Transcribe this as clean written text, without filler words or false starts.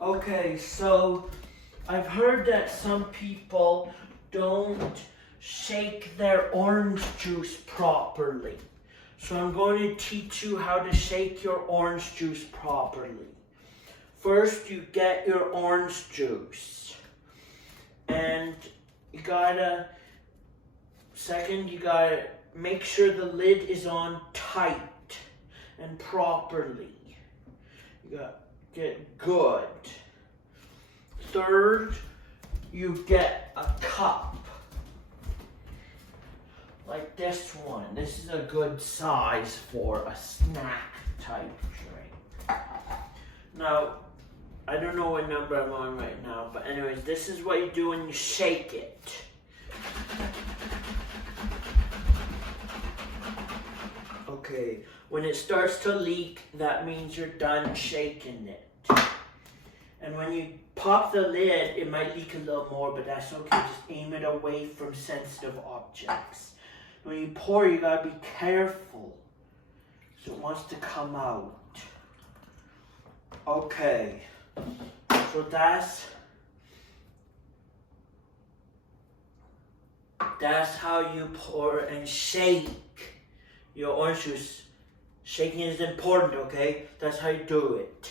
Okay, so I've heard that some people don't shake their orange juice properly. So I'm going to teach you how to shake your orange juice properly. First, you get your orange juice. And you gotta make sure the lid is on tight and properly. You gotta get good. Third, you get a cup. Like this one. This is a good size for a snack type drink. Now, I don't know what number I'm on right now, but anyways, this is what you do when you shake it. Okay, when it starts to leak, that means you're done shaking it. And when you pop the lid, it might leak a little more, but that's okay. Just aim it away from sensitive objects. When you pour, you gotta be careful, so it wants to come out. Okay, so that's how you pour and shake your orange juice. Shaking is important, okay? That's how you do it.